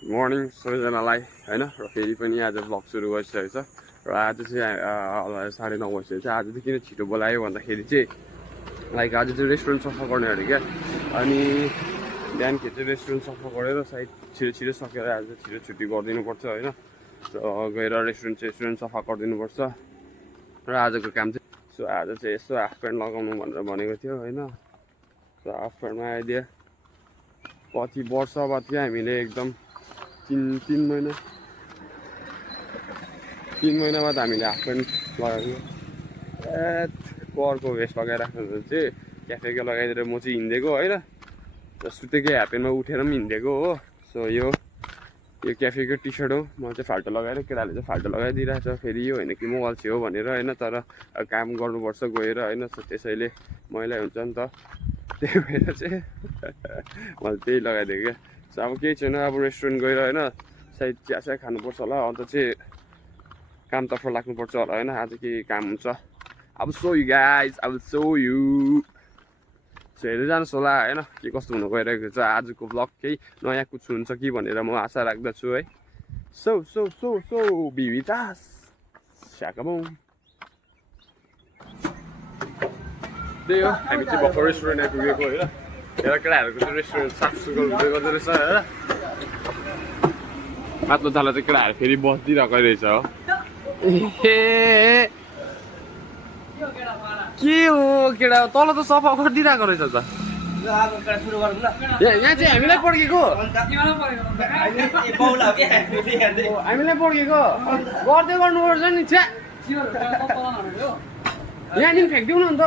Morning सबैजनालाई होइन र फेरि पनि आज भ्लग सुरु गरिसकेको छ र आज चाहिँ 9:30 बजेको चाहिँ आज चाहिँ किन छिटो बोलायो भन्दाखेरि चाहिँ लाइक आज चाहिँ रेस्टुरेन्ट सफा गर्ने अरे क्या अनि बिहानखेरि चाहिँ रेस्टुरेन्ट सफा गरेर सायद छिटो सकेर आज छिटो छुट्टी गरिदिनुपर्छ होइन र गएर रेस्टुरेन्ट सफा गरिदिनुपर्छ र आजको काम चाहिँ सो आज चाहिँ यसो हाफ प्यान्ट लगाउनु भनेर भनेको थियो होइन सो हाफ प्यान्टमा आइदियो कति वर्ष बाद थियो हामीले एकदम तीन महिना बाद हामीले हाफ प्यान्ट लगाएको करको भेस्ट लगाइराख्नु चाहिँ क्याफेको लगाइदिएर म चाहिँ हिँडेको होइन सुतेकै हाफ प्यान्टमा उठेर पनि हिँडेको हो सो यो क्याफेको टी सर्ट हो म चाहिँ फाल्टो लगाएर केटाले चाहिँ फाल्टो लगाइदिइरहेको छ फेरि यो होइन कि म अल्छी हो भनेर होइन तर काम गर्नुपर्छ गएर होइन सो त्यसैले मैला हुन्छ नि त त्यही भएर चाहिँ मैले त्यही लगाइदिएँ क्या सो अब केही छैन अब रेस्टुरेन्ट गएर होइन सायद चिया खानुपर्छ होला अन्त चाहिँ कामतर्फ लाग्नुपर्छ होला होइन आज के काम हुन्छ अब सो यु गाइज अब सो यु सो हेर्दै जानुहोस् होला होइन के कस्तो हुन गइरहेको छ आजको ब्लग केही नयाँ कुछ हुन्छ कि भनेर म आशा राख्दछु है सो बिबितास स्याकाबौँ त्यही हो हामी चाहिँ भर्खर रेस्टुरेन्ट आइपुगेको होइन एउटा केटाहरूको चाहिँ रेस्टुरेन्ट साफसुग्घर हुँदै गर्दो रहेछ होइन माथि तल चाहिँ केटाहरू फेरि बसिदिरहेको रहेछ हो के हो केटा तल त सफा गरिदिरहेको रहेछ त यहाँ चाहिँ हामीलाई पड्केको हामीलाई पड्केको गर्दै गर्नुपर्छ नि छ्या यहाँदेखि फ्याँकिदिउँ न अन्त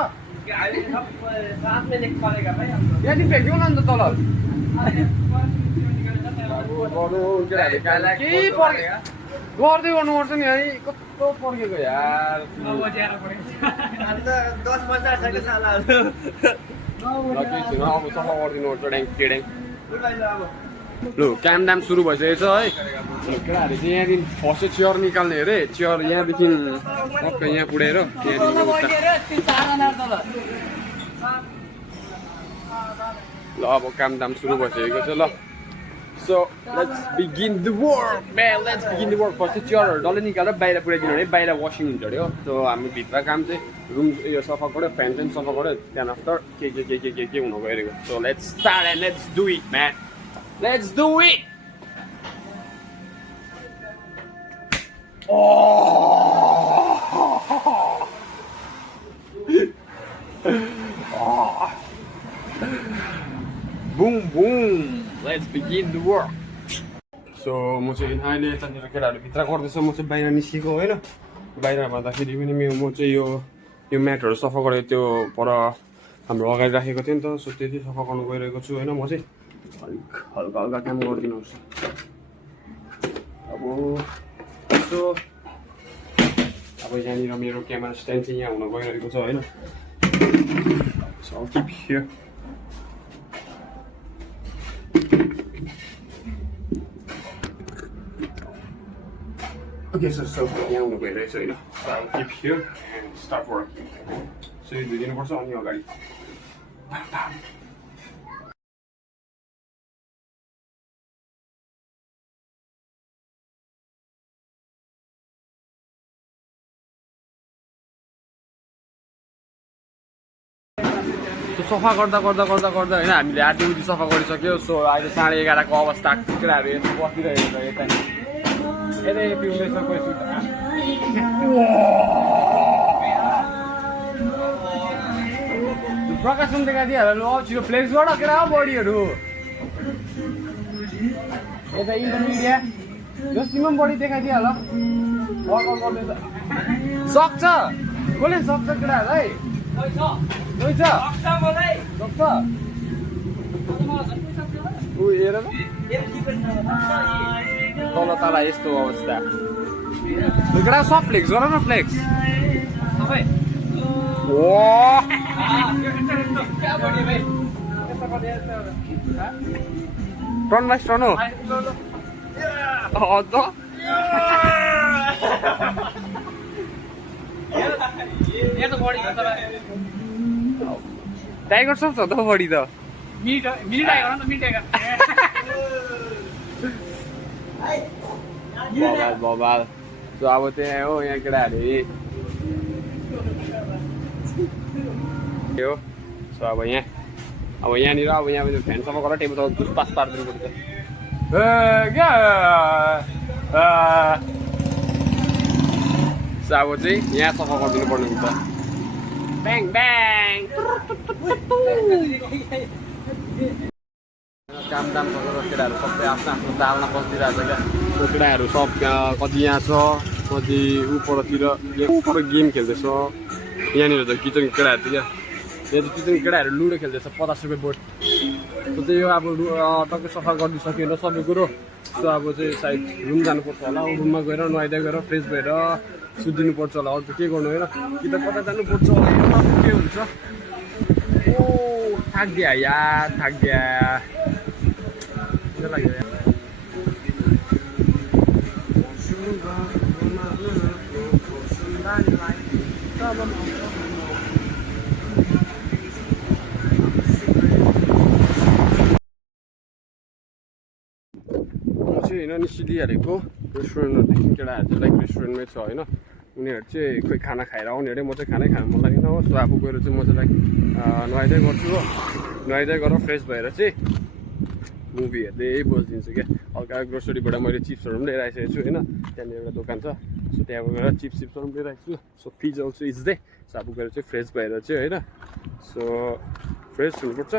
यहाँदेखि फ्याँकिदिउँ न अन्त तल केही गर्दै गर्नुपर्छ नि है कस्तो पड्केको यार अब सफा गरिदिनु पर्छ ड्याङ लु काम दाम सुरु भइसकेको छ है केटाहरूले चाहिँ यहाँदेखि फर्स्ट चेयर निकाल्ने अरे चेयर यहाँदेखि टक्क यहाँ पुऱ्याएर ल अब काम दाम सुरु भइसकेको छ ल so let's begin the work first चाहिँ चेयरहरू डल्लै निकालेर बाहिर पुऱ्याइदिनु भने बाहिर वासिङ हुन्छ अरे हो सो हामी भित्र काम चाहिँ रुम यो सफा गऱ्यो फ्यान चाहिँ सफा गऱ्यो त्यहाँदेखि आफ्टर के हुन गइरहेको so let's start and let's do it man let's do it Boom. Let's begin the work. So म चाहिँ अहिले यतानिर केटाहरू भित्र गर्दैछ म चाहिँ बाहिर निस्केको होइन बाहिर भन्दाखेरि पनि म चाहिँ यो म्याटहरू सफा गरेको त्यो पर हाम्रो अगाडि राखेको थियो नि त सो त्यति सफा गर्नु गइरहेको छु होइन म चाहिँ अलिक हल्का काम गरिदिनुहोस् अब सो अब यहाँनिर मेरो क्यामेरा स्ट्यान्ड चाहिँ यहाँ हुन गइरहेको छ होइन so I'll keep here. Okay, so यहाँ हुनु गइरहेछ होइन so I'll keep here and start working. So यो दिनुपर्छ अनि अगाडि सफा गर्दा होइन हामीले 8 बजी सफा गरिसक्यो सो अहिले 11:30 को अवस्था केटाहरू यस्तो बसिरहेको छ यता यतै पिउँदैछ कोही प्रकाशन देखाइदिइहाल्नु अब छिटो फ्लेक्सबाट केटा हो बडीहरू यता इन्टरमिडिया जस्तो पनि बडी देखाइदिइहाल सक्छ कसले सक्छ केटाहरूलाई हेर तल तल यस्तो अवस्था केटा सब फ्लेक्स गर न फ्लेक्स टर्न लाइस टर्न हो टाइगर सक्छ त बडी त मिनी टाइगर बबाल सो अब त्यहाँ हो यहाँ केटाहरू हो सो अब यहाँनिर अब यहाँ फ्यान सफा गरेर टेबल त दुसपास पारिदिनु पर्छ क्या सो अब चाहिँ यहाँ सफा गरिदिनु पर्ने हुन्छ ब्याङ ब्याङ काम गरेर केटाहरू सबै आफ्नो आफ्नो दालमा बसिदिरहेको छ क्या त्यो केटाहरू सब कति यहाँ छ कति उपरतिर गेम खेल्दैछ यहाँनिर त किचन केटाहरू थियो क्या यहाँ चाहिँ किचन केटाहरू लुडो खेल्दैछ 50 रुपियाँ बोर्ड सो चाहिँ यो अब टक्कै सफा गरिदिइसकेन सबै कुरो सो अब चाहिँ सायद रुम जानुपर्छ होला रुममा गएर नुहाइदै गएर फ्रेस भएर सुत्दिनुपर्छ होला अरू त के गर्नु होइन कि त कता जानुपर्छ होला के हुन्छ ओ थाक्दिया यार थाक्दिया लाग्यो होइन निस्किदिइहालेको रेस्टुरेन्टहरूदेखि केटाहरू चाहिँ लाइक रेस्टुरेन्टमै छ होइन उनीहरू चाहिँ खोइ खाना खाएर आउने अरे म चाहिँ खानै खानु मन लागेन हो सो अब गएर चाहिँ म चाहिँ लाइक नुहाइदै गर्छु हो नुहाइदै गरेर फ्रेस भएर चाहिँ मुभी हेर्दै बसिदिन्छु क्या हल्का ग्रोसरीबाट मैले चिप्सहरू पनि लिएर आइसकेको छु होइन त्यहाँनिर एउटा दोकान छ सो त्यहाँ गएर चिप्सहरू पनि लिएर आएको छु सो फिज आउँछु इज्दै सो अब गएर चाहिँ फ्रेस भएर चाहिँ होइन सो फ्रेस हुनुपर्छ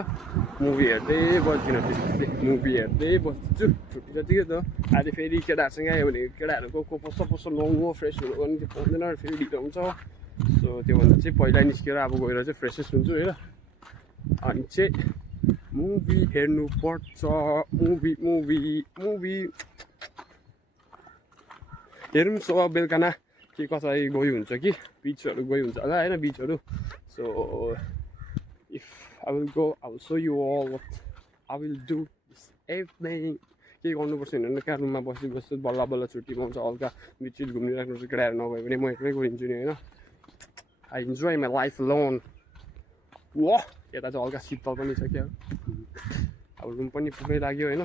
मुभी हेर्दै बस्दिनँ त्यसपछि मुभी हेर्दै बस्छु छुट्टी जतिकै त आज फेरि केटाहरूसँग आयो भने केटाहरूको को पस्छ नुहाउनु फ्रेस हुनु पनि त्यो पाउँदैन फेरि ढिलो हुन्छ सो त्योभन्दा चाहिँ पहिला निस्केर अब गएर चाहिँ फ्रेसेस हुन्छु होइन अनि चाहिँ मुभी हेर्नु पर्छ मुभी हेरौँ सो बेलुका न के कसै गयो हुन्छ कि बिचहरू गयो हुन्छ होला होइन बिचहरू so if I will go, I will show you all what I will do this evening. के गर्नुपर्छ भने कहाँ रुममा बस्छु बल्ल बल्ल छुट्टी पाउँछ हल्का बिच घुमिराख्नुपर्छ केटाहरू नभए भने म एक्लै गइदिन्छु नि होइन I enjoy my life loan वा यता चाहिँ हल्का शीतल पनि छ क्या अब रुम पनि पुरै लाग्यो होइन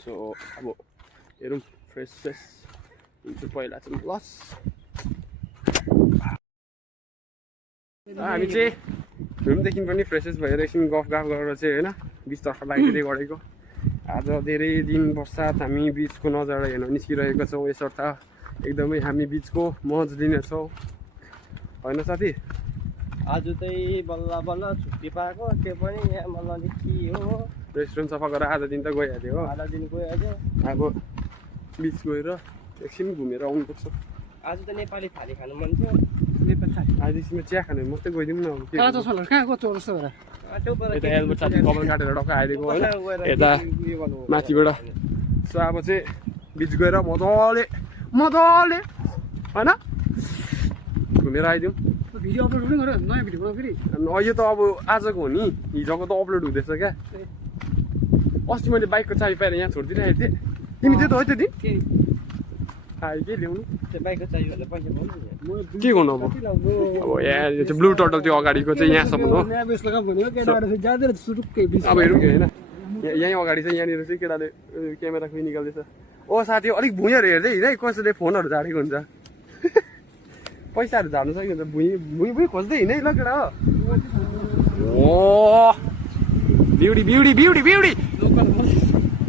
सो अब हेरौँ फ्रेसेस हुन्छु पहिला चाहिँ लस हामी चाहिँ रुमदेखि पनि फ्रेसेस भएर एकछिन गफ गरेर चाहिँ होइन बिचतर्फ लागिदिँदै गरेको आज धेरै दिन पश्चात हामी बिचको नजारा हेर्न निस्किरहेको छौँ यसर्थ एकदमै हामी बिचको मज लिनेछौँ होइन साथी आज चाहिँ बल्ल बल्ल छुट्टी पाएको त्यो पनि यहाँ मलाई के हो रेस्टुरेन्ट सफा गरेर आधा दिन त गइहाल्यो हो आधा दिन गइहाल्यो अब बिच गएर एकछिन घुमेर आउनुपर्छ आज त नेपाली थाली खानु मन थियो आजदेखि चिया खाने मात्रै गइदिउँ न कहाँको चौरस्तो यता एल्बो साथी कमान काटेर टक्क आइदिएको होइन यता माथिबाट सो अब चाहिँ बिच गएर मजाले होइन घुमेर आइदिउँ भिडियो अपलोड पनि गऱ्यो नयाँ भिडियो फेरि यो त अब आजको हो नि हिजोको त अपलोड हुँदैछ क्या अस्ति मैले बाइकको चाबी पाएर यहाँ छोडिदिइरहेको थिएँ तिमी त्यो त हो त्यो दिन आयो के ल्याउनु त्यो बाइकको चाहियो पैसा के गर्नु अब यहाँ यो चाहिँ ब्लु टर्टल त्यो अगाडिको चाहिँ यहाँसम्म हो अब हेरौँ कि होइन यहीँ अगाडि चाहिँ यहाँनिर चाहिँ केटाले क्यामेरा खोइ निकाल्दैछ ओ साथी अलिक भुइँहरू हेर्दै हिँड्दै कसैले फोनहरू झारेको हुन्छ पैसाहरू झार्नु सक्यो भने भुइँ खोज्दै हिँड्दै ल केटा हो ब्युटी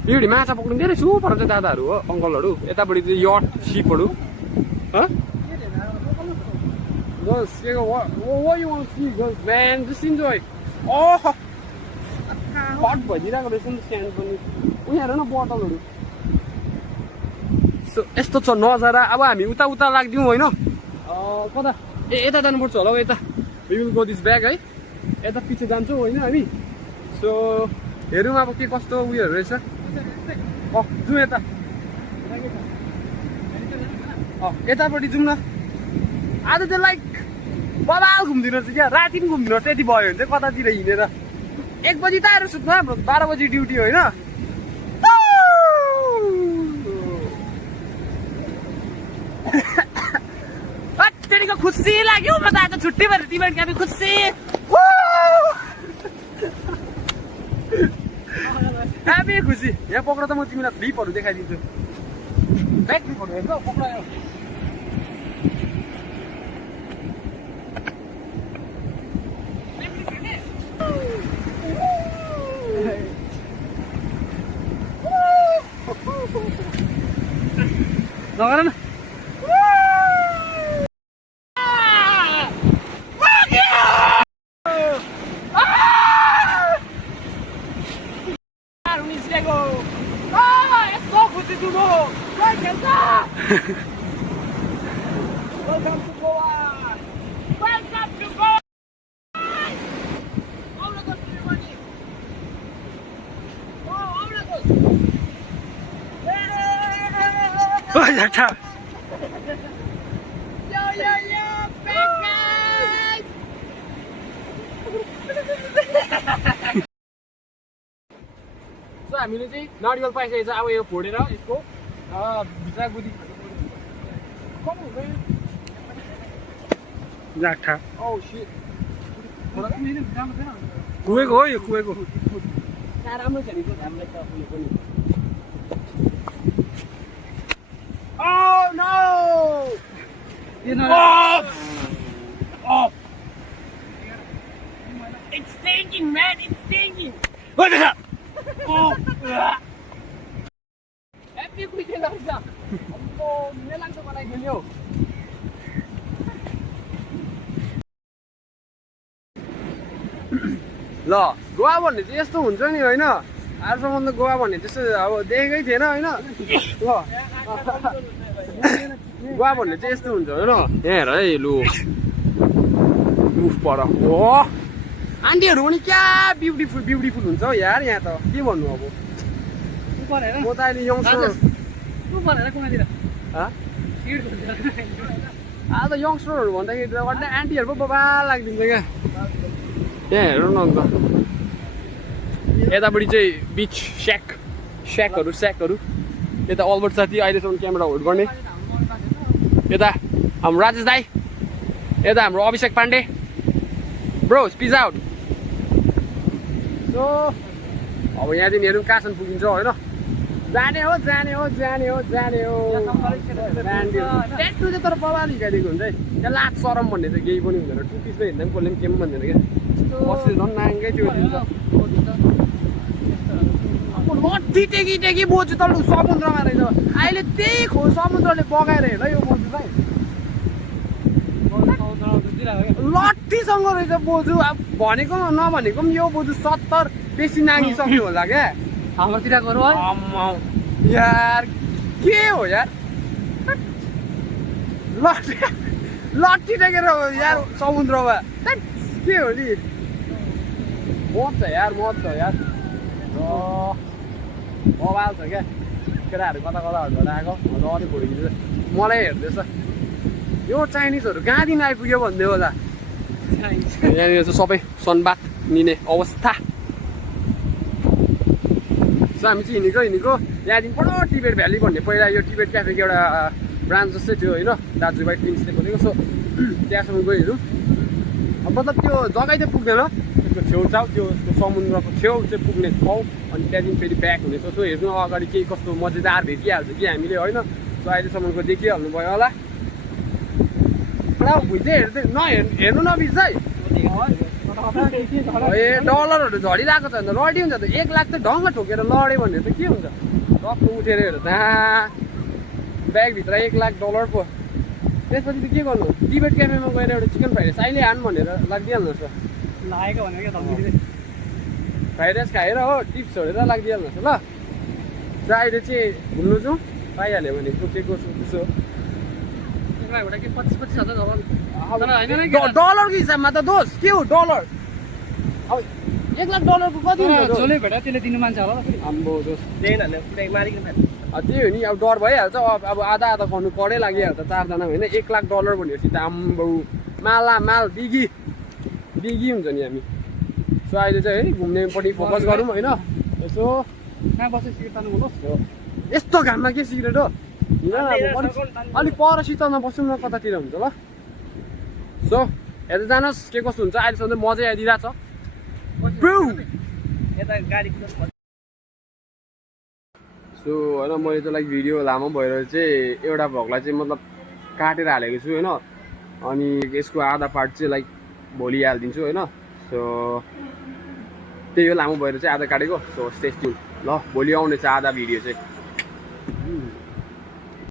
ब्युटी माछा पक्रिनु धेरै सुपर चाहिँ दादाहरू हो अङ्कलहरू यतापट्टि चाहिँ यट सिपहरू Girls, what you want to see, girls, man? Just enjoy. Oh, hot भइदिरहेको रहेछ नि स्ट्यान्ड पनि उयो हेर न बोतलहरू सो यस्तो छ नजारा अब हामी उता लाग्दिउँ होइन कता यता जानुपर्छ होला हौ यता we will go this back है यता पछि जान्छौँ होइन हामी सो हेरौँ अब के कस्तो उयोहरू रहेछ जाउँ यता यतापट्टि जाउँ न आज चाहिँ लाइक बबाल घुम्दिनु रहेछ क्या राति पनि घुम्दिनु रहेछ यति भयो भने चाहिँ कतातिर हिँडेर 1 बजी त आएर सुत्नु हाम्रो 12 बजी ड्युटी होइन त्यतिको खुसी लाग्यो म त आज छुट्टी भएर तिमीहरू क्या खुसी ह्यापी खुसी यहाँ पक्र त म तिमीलाई फ्लिपहरू देखाइदिन्छु ब्याट्रीहरू हेर्छ पक्रायो नगर न Welcome to Goa! Welcome to Goa! All of us everybody! Oh, all of us! Yo, yo, yo! Back guys! So, हामीले चाहिँ नरिवल पाइसकेको छ अब यो फोडेर यसको भित्र गुदी जाठा Oh shit. कुवेको हो यो कुवेको राम्रो छ नि त्यो हामीलाई त उयो पनि Oh no! Off! Off! It's stinking, man! It's stinking! What the hell? Oh! Happy weekend, Larissa! Oh, melang to मलाई खेल्यो ल गोवा भन्ने चाहिँ यस्तो हुन्छ नि होइन आजसम्म त गोवा भन्ने त्यस्तो अब देखेकै थिएन होइन ल गोवा भन्ने चाहिँ यस्तो हुन्छ होइन यहाँ हेर है लु उफ पर हो आन्टीहरू पनि क्या ब्युटिफुल ब्युटिफुल हुन्छ हौ यार यहाँ त के भन्नु अब म त अहिले यङ्स्टर आज यङ्स्टरहरू भन्दाखेरि त वाट आन्टीहरू पो बबा लाग्दिन्छ क्या यहाँ हेरौँ न अन्त यतापट्टि चाहिँ बिच स्याकहरू यता अल्बर्ट साथी अहिलेसम्म क्यामेरा होल्ड गर्ने यता हाम्रो राजेश दाई यता हाम्रो अभिषेक पाण्डे ब्रो स्पिज आउट सो अब यहाँदेखि हेरौँ कहाँसम्म पुगिन्छ होइन जाने हो ट्याटु चाहिँ तर बबाल हिँडाइदिएको हुन्छ है त्यहाँ लाज सरम भन्ने चाहिँ केही पनि हुँदैन टुपिसमा हिँड्दा पनि कसले पनि केही पनि भन्दैन क्या पछि झन् नाङ्गै त्यो दिन्छ लट्ठी टेकी बोजू तल समुद्रमा रहेछ अहिले त्यही समुद्रले बगाएर हेर यो बोजूलाई लट्ठीसँग रहेछ बोजू अब भनेको नभनेको पनि यो बोजू 70 बेसी नागिसक्यो होला क्या हाम्रोतिर गरौँ है यार के हो यार लट्ठी टेकेर यार समुद्रमा के हो नि मत छ यार बबाल छ क्या केटाहरू कता आएको अलिक भोलिदिन्छ मलाई हेर्दैछ यो चाइनिजहरू कहाँदेखि आइपुग्यो भन्दै होला यहाँनिर चाहिँ सबै सनबात लिने अवस्था सो हामी चाहिँ हिँडेको यहाँदेखि बडो टिबेट भ्याली भन्ने पहिला यो टिबेट क्याफेको एउटा ब्रान्च जस्तै थियो होइन दाजुभाइ ट्विन्सले खोलेको सो त्यहाँसम्म गइहेरौँ मतलब त्यो जग्गै चाहिँ पुग्दैन त्यसको छेउछाउ त्यो समुद्रको छेउ चाहिँ पुग्ने ठाउँ अनि त्यहाँदेखि फेरि ब्याक हुने सो हेर्नु अगाडि केही कस्तो मजेदार भेटिहाल्छ कि हामीले होइन सो अहिलेसम्मको देखिहाल्नु भयो होला पुरा भुइँदै हेर्नु नबिर्छ है ए डलरहरू झरिरहेको छ भने त लडी हुन्छ त 1 लाख त ढङ्ग ठोकेर लड्यो भने त के हुन्छ रक्क उठेर हेर ब्यागभित्र $1 लाख पो त्यसपछि त के गर्नु टिबेट क्याफेमा गएर एउटा चिकन फ्राइड राइस अहिले हान भनेर लागिदिइहाल्नुहोस् लागेको भनेको फ्राइड राइस खाएर हो टिप्स छोडेर लागिदिइहाल्नुहोस् ल र अहिले चाहिँ घुम्नु जाउँ पाइहाल्यो भने के कसो त्यसो डलरको हिसाबमा त दोष के हो डलर अब $1 लाख को कति हुन्छ जसले भेट्यो त्यसले दिनु मान्छ होला आम्बो दोष त्यही मारिकन त्यही हो नि अब डर भइहाल्छ अब आधा गर्नु परै लागिहाल्छ 4 जना होइन $1 लाख भनेपछि त आम्बो माल बिगी हुन्छ नि हामी सो अहिले चाहिँ है घुम्नेपट्टि फोकस गरौँ होइन यसो कहाँ बस्यो सिगरेट तान्नु बोलो यस्तो घाममा के सिगरेट हो अलिक पर शीतलमा बसौँ न कतातिर हुन्छ ल सो हेर्दै जानुहोस् के कस्तो हुन्छ अहिलेसम्म चाहिँ मजै आइदिरहेछ सो होइन मैले चाहिँ लाइक भिडियो लामो भएर चाहिँ एउटा भगलाई चाहिँ मतलब काटेर हालेको छु होइन अनि यसको आधा पार्ट चाहिँ लाइक भोलि हालिदिन्छु होइन सो त्यही हो लामो भएर चाहिँ आधा काटेको सो स्टे ट्युन ल भोलि आउने चाहिँ आधा भिडियो चाहिँ